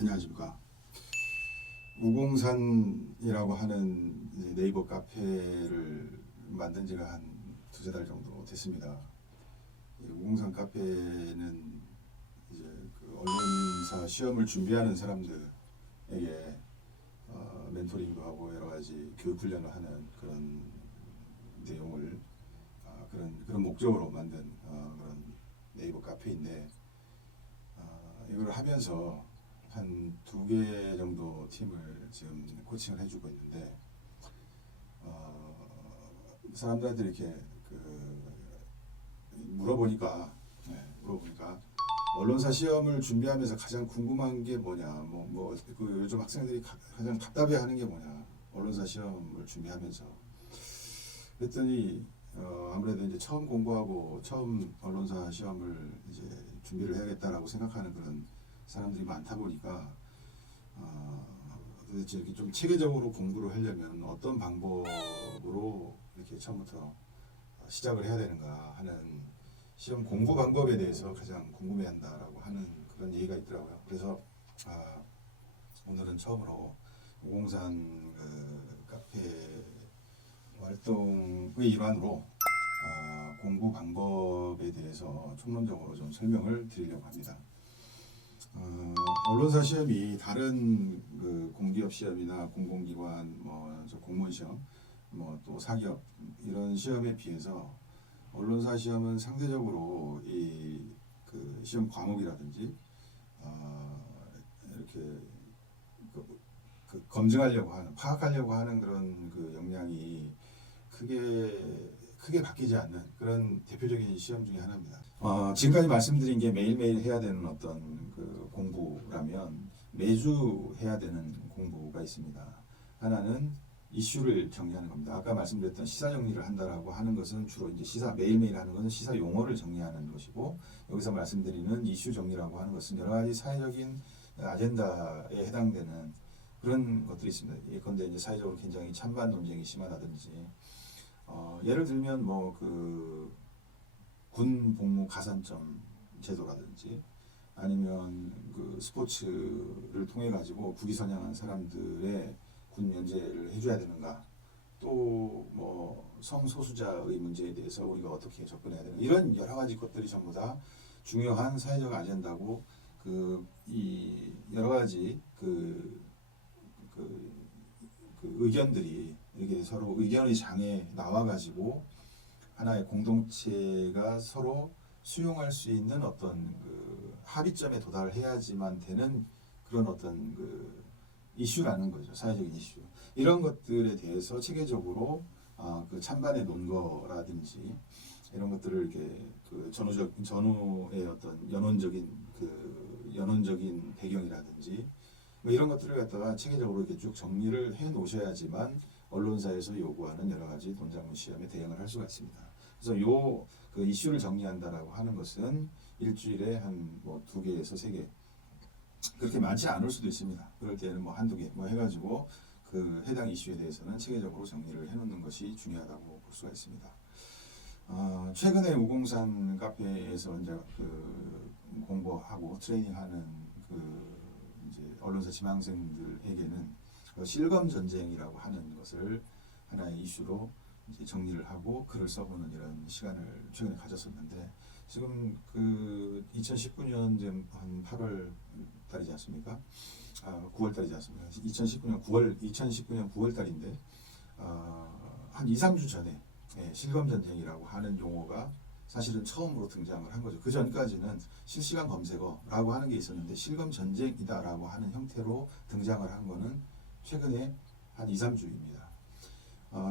안녕하십니까. 우공산이라고 하는 이제 네이버 카페를 만든 지가 한 두세 달 정도 됐습니다. 이 우공산 카페는 이제 그 언론사 시험을 준비하는 사람들에게 멘토링도 하고 여러 가지 교육 훈련을 하는 그런 내용을 그런 목적으로 만든 그런 네이버 카페인데, 이걸 하면서 한 2개 정도 팀을 지금 코칭을 해주고 있는데, 사람들한테 이렇게 물어보니까 언론사 시험을 준비하면서 가장 궁금한 게 뭐냐, 요즘 학생들이 가장 답답해하는 게 뭐냐, 언론사 시험을 준비하면서. 그랬더니 아무래도 이제 처음 공부하고 처음 언론사 시험을 이제 준비를 해야겠다라고 생각하는 그런 사람들이 많다 보니까 도대체 이렇게 좀 체계적으로 공부를 하려면 어떤 방법으로 이렇게 처음부터 시작을 해야 되는가 하는 시험 공부 방법에 대해서 가장 궁금해한다라고 하는 그런 얘기가 있더라고요. 그래서 오늘은 처음으로 우공산 카페 활동의 일환으로 공부 방법에 대해서 총론적으로 좀 설명을 드리려고 합니다. 언론사 시험이 다른 공기업 시험이나 공공기관, 공무원 시험, 또 사기업 이런 시험에 비해서 언론사 시험은 상대적으로 이 시험 과목이라든지 이렇게 검증하려고 하는, 파악하려고 하는 그런 역량이 크게 바뀌지 않는 그런 대표적인 시험 중에 하나입니다. 지금까지 말씀드린 게 매일매일 해야 되는 어떤 공부라면 매주 해야 되는 공부가 있습니다. 하나는 이슈를 정리하는 겁니다. 아까 말씀드렸던 시사 정리를 한다라고 하는 것은 주로 이제 매일매일 하는 것은 시사 용어를 정리하는 것이고, 여기서 말씀드리는 이슈 정리라고 하는 것은 여러 가지 사회적인 아젠다에 해당되는 그런 것들이 있습니다. 예컨대 이제 사회적으로 굉장히 찬반 논쟁이 심하다든지, 예를 들면 군 복무 가산점 제도라든지, 아니면 스포츠를 통해 가지고 국위 선양한 사람들의 군 면제를 해줘야 되는가, 또 성소수자의 문제에 대해서 우리가 어떻게 접근해야 되는가, 이런 여러 가지 것들이 전부 다 중요한 사회적 아젠다고, 이 여러 가지 의견들이 이렇게 서로 의견의 장에 나와가지고 하나의 공동체가 서로 수용할 수 있는 어떤 합의점에 도달을 해야지만 되는 그런 어떤 이슈라는 거죠. 사회적인 이슈. 이런 것들에 대해서 체계적으로 찬반의 논거라든지 이런 것들을 이렇게 전후의 어떤 연원적인 배경이라든지 이런 것들을 갖다가 체계적으로 이렇게 쭉 정리를 해 놓으셔야지만 언론사에서 요구하는 여러 가지 논장문 시험에 대응을 할 수가 있습니다. 그래서 이슈를 정리한다라고 하는 것은 일주일에 한 2개에서 3개, 그렇게 많지 않을 수도 있습니다. 그럴 때는 한두 개 해가지고 해당 이슈에 대해서는 체계적으로 정리를 해놓는 것이 중요하다고 볼 수가 있습니다. 최근에 우공산 카페에서 이제 공부하고 트레이닝하는 이제 언론사 지망생들에게는 실검 전쟁이라고 하는 것을 하나의 이슈로 이제 정리를 하고 글을 써보는 이런 시간을 최근에 가졌었는데, 지금 2019년 한 8월 달이지 않습니까? 9월 달이지 않습니까? 2019년 9월 달인데, 한 2, 3주 전에 실검 전쟁이라고 하는 용어가 사실은 처음으로 등장을 한 거죠. 그 전까지는 실시간 검색어라고 하는 게 있었는데, 실검 전쟁이다라고 하는 형태로 등장을 한 거는 최근에 한 2, 3주입니다.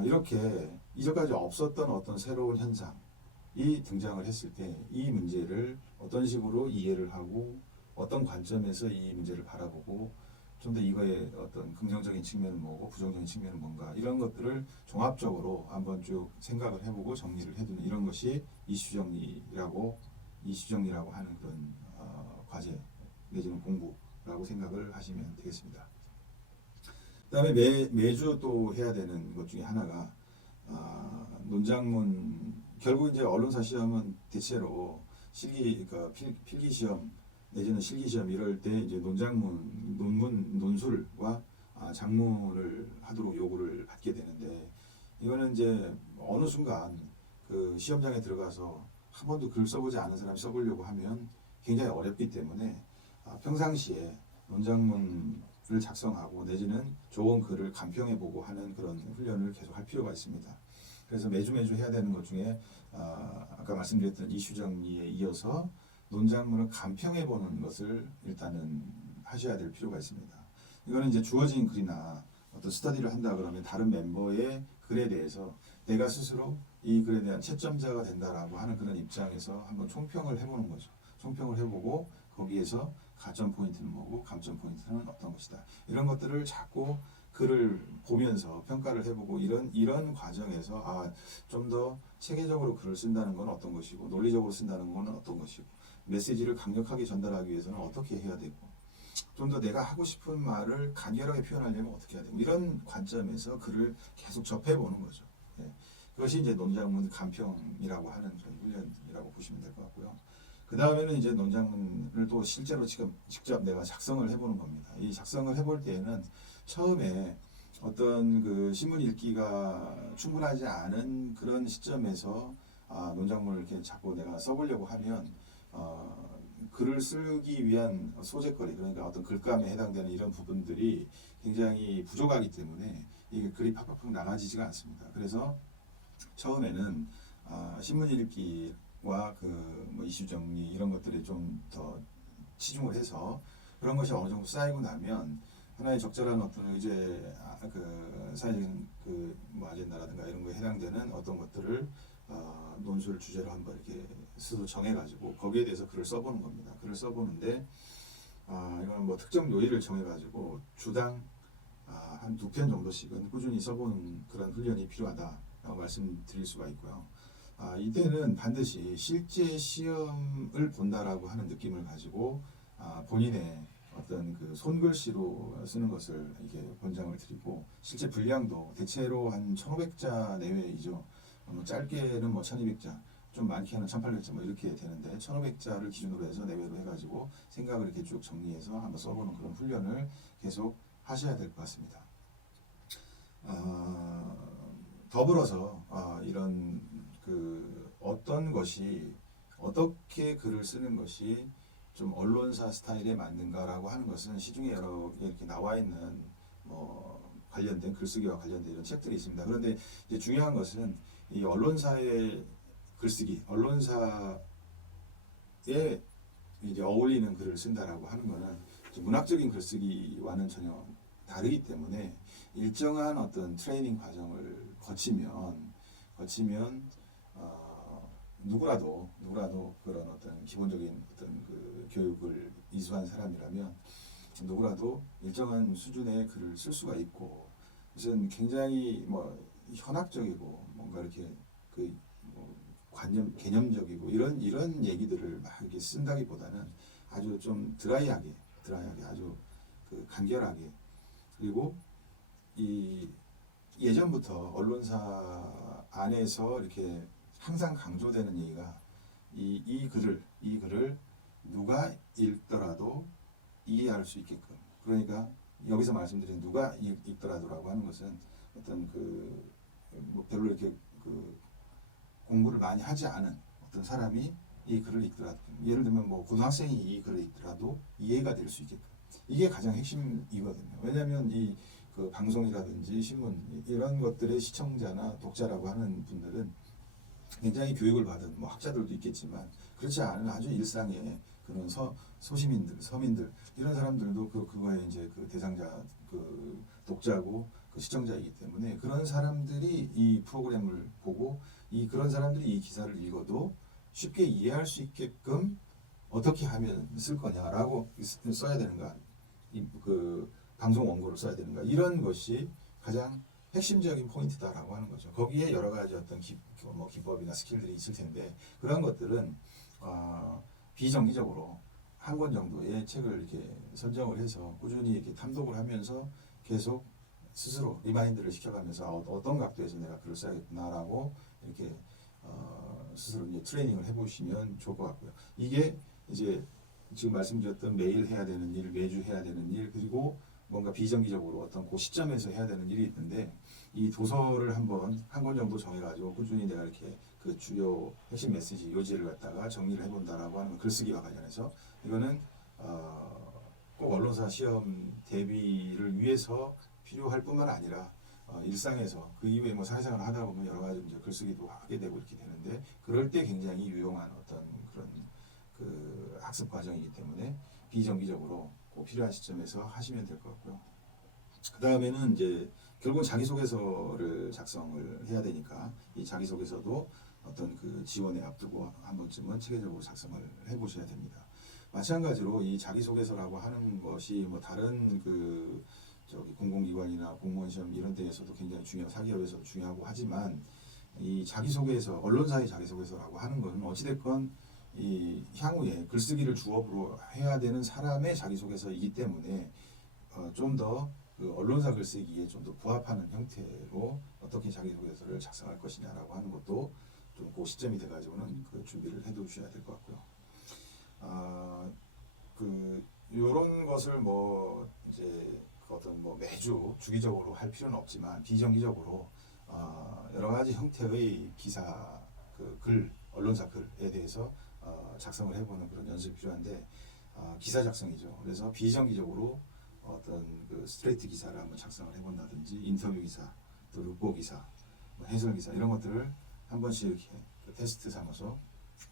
이렇게 이전까지 없었던 어떤 새로운 현상이 등장을 했을 때 이 문제를 어떤 식으로 이해를 하고 어떤 관점에서 이 문제를 바라보고 좀 더 이거의 어떤 긍정적인 측면은 뭐고 부정적인 측면은 뭔가, 이런 것들을 종합적으로 한번 쭉 생각을 해보고 정리를 해두는 이런 것이 이슈 정리라고 하는 그런 과제 내지는 공부라고 생각을 하시면 되겠습니다. 그다음에 매주 또 해야 되는 것 중에 하나가 논장문. 결국 이제 언론사 시험은 대체로 필기 시험 내지는 실기시험 이럴 때 이제 논장문, 논문, 논술과 장문을 하도록 요구를 받게 되는데 이거는 이제 어느 순간 그 시험장에 들어가서 한 번도 글 써보지 않은 사람이 써보려고 하면 굉장히 어렵기 때문에 평상시에 논장문을 작성하고 내지는 좋은 글을 간평해보고 하는 그런 훈련을 계속 할 필요가 있습니다. 그래서 매주 해야 되는 것 중에 아까 말씀드렸던 이슈 정리에 이어서 논장문을 간평해보는 것을 일단은 하셔야 될 필요가 있습니다. 이거는 이제 주어진 글이나 어떤 스터디를 한다 그러면 다른 멤버의 글에 대해서 내가 스스로 이 글에 대한 채점자가 된다라고 하는 그런 입장에서 한번 총평을 해보는 거죠. 총평을 해보고 거기에서 가점 포인트는 뭐고 감점 포인트는 어떤 것이다. 이런 것들을 자꾸 글을 보면서 평가를 해보고 이런 과정에서 좀 더 체계적으로 글을 쓴다는 건 어떤 것이고 논리적으로 쓴다는 건 어떤 것이고 메시지를 강력하게 전달하기 위해서는 어떻게 해야 되고 좀 더 내가 하고 싶은 말을 간결하게 표현하려면 어떻게 해야 되고 이런 관점에서 글을 계속 접해보는 거죠. 예. 그것이 이제 논장문 간평이라고 하는 그런 훈련이라고 보시면 될 것 같고요. 그 다음에는 이제 논장문을 또 실제로 지금 직접 내가 작성을 해보는 겁니다. 이 작성을 해볼 때에는 처음에 어떤 그 신문 읽기가 충분하지 않은 그런 시점에서 논장문을 이렇게 자꾸 내가 써보려고 하면 글을 쓰기 위한 소재거리 그러니까 어떤 글감에 해당되는 이런 부분들이 굉장히 부족하기 때문에 이게 글이 팍팍팍 나가지지가 않습니다. 그래서 처음에는 신문 읽기와 뭐 이슈 정리 이런 것들에 좀 더 치중을 해서 그런 것이 어느 정도 쌓이고 나면 하나의 적절한 어떤 이제 그 사회적인 뭐 아젠다라든가 이런 거에 해당되는 어떤 것들을 논술 주제로 한번 이렇게 스스로 정해가지고 거기에 대해서 글을 써보는 겁니다. 글을 써보는데 이건 뭐 특정 요일을 정해가지고 주당 한 2편 정도씩은 꾸준히 써보는 그런 훈련이 필요하다라고 말씀드릴 수가 있고요. 이때는 반드시 실제 시험을 본다라고 하는 느낌을 가지고 본인의 어떤 그 손글씨로 쓰는 것을 이렇게 권장을 드리고 실제 분량도 대체로 한 1,500자 내외이죠. 짧게는 뭐 1,200자, 좀 많게는 1,800자 뭐 이렇게 되는데 1,500자를 기준으로 해서 내외로 해가지고 생각을 이렇게 쭉 정리해서 한번 써보는 그런 훈련을 계속 하셔야 될 것 같습니다. 더불어서 이런 그 어떤 것이 어떻게 글을 쓰는 것이 좀 언론사 스타일에 맞는가라고 하는 것은 시중에 여러 개 이렇게 나와 있는 뭐 관련된 글쓰기와 관련된 이런 책들이 있습니다. 그런데 이제 중요한 것은 이 언론사의 글쓰기, 언론사에 이제 어울리는 글을 쓴다라고 하는 것은 문학적인 글쓰기와는 전혀 다르기 때문에 일정한 어떤 트레이닝 과정을 거치면 누구라도 그런 어떤 기본적인 어떤 그 교육을 이수한 사람이라면 누구라도 일정한 수준의 글을 쓸 수가 있고 무슨 굉장히 뭐 현학적이고 뭔가 이렇게 뭐 개념적이고 이런 얘기들을 막 이렇게 쓴다기보다는 아주 좀 드라이하게 아주 그 간결하게 그리고 이 예전부터 언론사 안에서 이렇게 항상 강조되는 얘기가 이 글을 누가 읽더라도 이해할 수 있게끔 그러니까 여기서 말씀드린 누가 읽더라도라고 하는 것은 어떤 뭐 별로 이렇게 공부를 많이 하지 않은 어떤 사람이 이 글을 읽더라도 예를 들면 뭐 고등학생이 이 글을 읽더라도 이해가 될 수 있게끔 이게 가장 핵심이거든요. 왜냐하면 그 방송이라든지 신문 이런 것들의 시청자나 독자라고 하는 분들은 굉장히 교육을 받은 뭐 학자들도 있겠지만 그렇지 않은 아주 일상의 그런 소시민들, 서민들 이런 사람들도 그거에 이제 그 대상자, 그 독자고 그 시청자이기 때문에 그런 사람들이 이 프로그램을 보고 그런 사람들이 이 기사를 읽어도 쉽게 이해할 수 있게끔 어떻게 하면 쓸 거냐라고 써야 되는가, 그 방송 원고를 써야 되는가 이런 것이 가장 핵심적인 포인트다라고 하는 거죠. 거기에 여러 가지 어떤 기법이나 스킬들이 있을 텐데 그런 것들은 비정기적으로 한 권 정도의 책을 이렇게 선정을 해서 꾸준히 이렇게 탐독을 하면서 계속 스스로 리마인드를 시켜가면서 어떤 각도에서 내가 글을 써야겠구나라고 이렇게 스스로 이제 트레이닝을 해보시면 좋을 것 같고요. 이게 이제 지금 말씀드렸던 매일 해야 되는 일, 매주 해야 되는 일, 그리고 뭔가 비정기적으로 어떤 그 시점에서 해야 되는 일이 있는데 이 도서를 한번 한 권 정도 정해가지고 꾸준히 내가 이렇게 그 주요 핵심 메시지 요지를 갖다가 정리를 해본다라고 하는 글쓰기와 관련해서 이거는 꼭 언론사 시험 대비를 위해서 필요할 뿐만 아니라 일상에서 그 이후에 뭐 사회생활을 하다 보면 여러 가지 이제 글쓰기도 하게 되고 이렇게 되는데 그럴 때 굉장히 유용한 어떤 그런 그 학습 과정이기 때문에 비정기적으로 꼭 필요한 시점에서 하시면 될 것 같고요. 그 다음에는 이제 결국은 자기소개서를 작성을 해야 되니까 이 자기소개서도 어떤 그 지원에 앞두고 한 번쯤은 체계적으로 작성을 해보셔야 됩니다. 마찬가지로 이 자기소개서라고 하는 것이 뭐 다른 그 저기 공공기관이나 공무원 시험 이런 데에서도 굉장히 사기업에서도 중요하고 하지만 이 자기소개서, 언론사의 자기소개서라고 하는 것은 어찌됐건 이 향후에 글쓰기를 주업으로 해야 되는 사람의 자기소개서이기 때문에 좀 더 그 언론사 글쓰기에 좀 더 부합하는 형태로 어떻게 자기소개서를 작성할 것이냐라고 하는 것도 좀 그 시점이 돼가지고는 그 준비를 해두셔야 될 것 같고요. 그 이런 것을 뭐 이제 그 어떤 뭐 매주 주기적으로 할 필요는 없지만 비정기적으로 여러 가지 형태의 기사 그 글, 언론사 글에 대해서 작성을 해보는 그런 연습이 필요한데 기사 작성이죠. 그래서 비정기적으로 어떤 그 스트레이트 기사를 한번 작성을 해본다든지 인터뷰 기사, 또 룩보 기사, 뭐 해설 기사 이런 것들을 한 번씩 이렇게 그 테스트 삼아서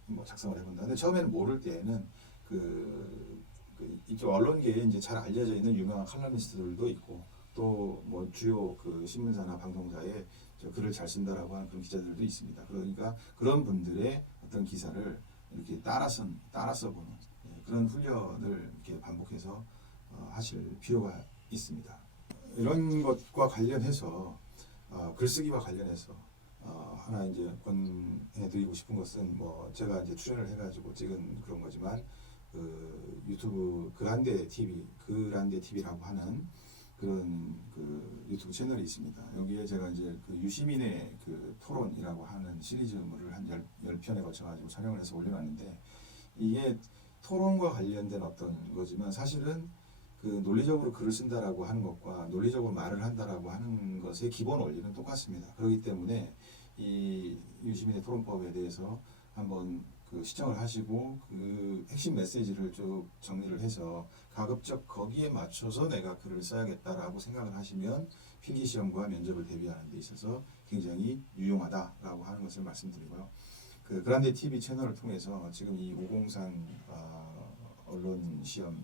뭐 작성을 해본다. 근데 처음에는 모를 때에는 이쪽 언론계에 이제 잘 알려져 있는 유명한 칼럼니스트들도 있고 또 뭐 주요 그 신문사나 방송사에 저 글을 잘 쓴다라고 하는 그런 기자들도 있습니다. 그러니까 그런 분들의 어떤 기사를 이렇게 따라서 보는 그런 훈련을 이렇게 반복해서 하실 필요가 있습니다. 이런 것과 관련해서 글쓰기와 관련해서 하나 이제 권해드리고 싶은 것은 뭐 제가 이제 출연을 해가지고 찍은 그런 거지만 그 유튜브 그란데 TV라고 하는 그런 그 유튜브 채널이 있습니다. 여기에 제가 이제 그 유시민의 그 토론이라고 하는 시리즈물을 한 10편에 걸쳐가지고 촬영을 해서 올려놨는데 이게 토론과 관련된 어떤 거지만 사실은 그 논리적으로 글을 쓴다라고 하는 것과 논리적으로 말을 한다라고 하는 것의 기본 원리는 똑같습니다. 그렇기 때문에 이 유시민의 토론법에 대해서 한번 그 시청을 하시고 그 핵심 메시지를 쭉 정리를 해서 가급적 거기에 맞춰서 내가 글을 써야겠다라고 생각을 하시면 필기 시험과 면접을 대비하는 데 있어서 굉장히 유용하다라고 하는 것을 말씀드리고요. 그 그란데 TV 채널을 통해서 지금 이 503 언론 시험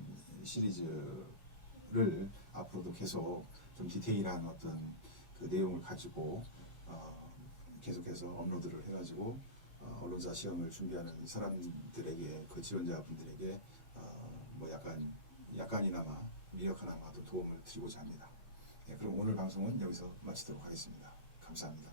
시리즈를 앞으로도 계속 좀 디테일한 어떤 그 내용을 가지고 계속해서 업로드를 해가지고 언론사 시험을 준비하는 사람들에게 그 지원자분들에게 뭐 약간이나마 미력하나마도 도움을 드리고자 합니다. 네, 그럼 오늘 방송은 여기서 마치도록 하겠습니다. 감사합니다.